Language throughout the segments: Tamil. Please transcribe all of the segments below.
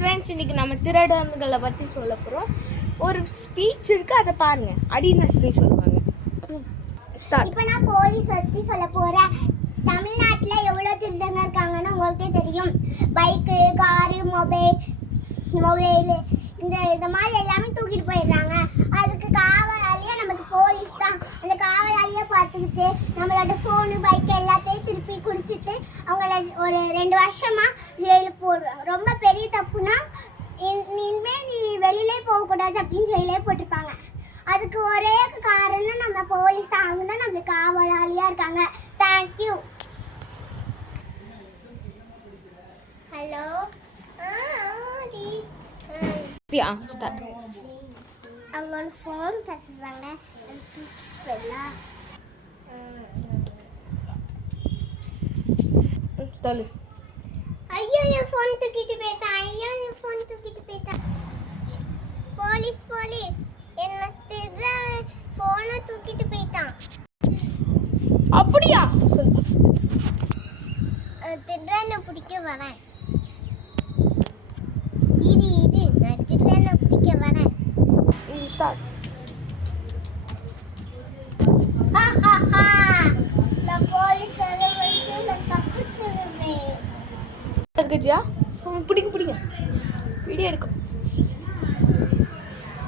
ஃப்ரெண்ட்ஸ், இன்றைக்கி நம்ம திருடன்களை பற்றி சொல்ல போகிறோம். ஒரு ஸ்பீச் இருக்குது, அதை பாருங்கள். அடிநஸ்ரீ சொல்லுவாங்க. இப்போ நான் போலீஸ் பற்றி சொல்ல போகிறேன். தமிழ்நாட்டில் எவ்வளோ திருடங்க இருக்காங்கன்னு உங்களுக்கே தெரியும். பைக்கு, காரு, மொபைலு இந்த மாதிரி எல்லாமே தூக்கிட்டு போயிடுறாங்க. அதுக்கு காவலாளியாக நமக்கு போலீஸ் தான். அந்த காவலாளியை பார்த்துக்கிட்டு நம்மளோட ஃபோனு, பைக்கு எல்லாத்தையும் திருப்பி குடிச்சிட்டு அவங்கள ஒரு 2 வருஷமாக ஜெயிலு போடுறோம். ரொம்ப பெரிய தப்புனா இனிமேல் நீ வெளியிலே போகக்கூடாது அப்படின்னு ஜெயிலே போட்டிருப்பாங்க. அதுக்கு ஒரே காரணம் நம்ம போலீஸ் தான். அவங்க தான் நம்மளுக்கு காவலாளியாக இருக்காங்க. தேங்க்யூ. ஹலோ, அவங்க ஒரு ஃபோன் பேசுறாங்க. ஐயோ, என் ஃபோன் தூக்கிட்டு போயிட்டான். போலீஸ் என்ன திருட ஃபோனை தூக்கிட்டு போயிட்டான். அப்படியா? சொல்லு. திருடனை பிடிக்க வரேன். இரு நான் திருடனை பிடிக்க வரேன். ஸ்டார்ட். நான் போலீஸ் நான் தப்பிச்சிருவேன். அதுக்குச்சியா பிடிக்க வீடியோ எடுக்கும்.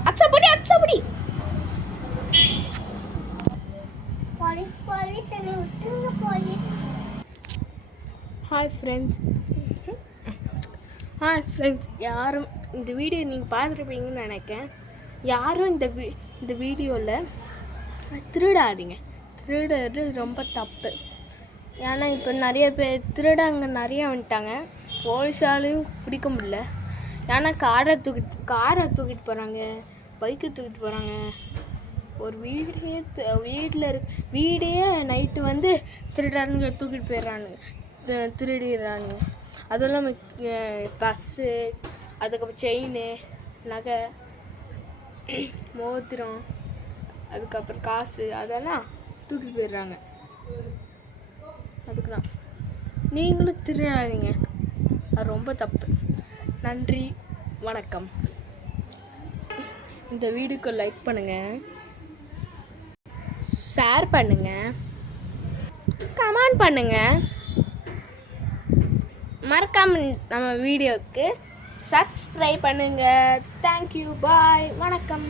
அச்சாபடி போலீஸ் என்னை விட்டுருங்க போலீஸ். ஹாய் ஃப்ரெண்ட்ஸ், யாரும் இந்த வீடியோ நீங்கள் பார்த்துருப்பீங்கன்னு நினைக்கிறேன். யாரும் இந்த வீடியோவில் திருடாதீங்க. திருடுறது ரொம்ப தப்பு. ஏன்னா இப்போ நிறைய பேர் திருடாங்க நிறைய வந்துட்டாங்க. போலீஸாலையும் பிடிக்க முடியல. ஏன்னா காரை தூக்கிட்டு போகிறாங்க, பைக்கு தூக்கிட்டு போகிறாங்க. ஒரு வீடே நைட்டு வந்து திருடானுங்க தூக்கிட்டு போயிடுறானுங்க, திருடிடுறானுங்க. அதுவும் இல்லாமல் பஸ்ஸு, அதுக்கப்புறம் செயின், நகை, மோதிரம், அதுக்கப்புறம் காசு, அதெல்லாம் தூக்கிட்டு போயிடுறாங்க. அதுக்கு தான் நீங்களும் திருடாதீங்க. அது ரொம்ப தப்பு. நன்றி, வணக்கம். இந்த வீடியோக்கு லைக் பண்ணுங்கள், ஷேர் பண்ணுங்கள், கமெண்ட் பண்ணுங்கள். மறக்காம நம்ம வீடியோவுக்கு சப்ஸ்கிரைப் பண்ணுங்கள். தேங்க்யூ, பாய், வணக்கம்.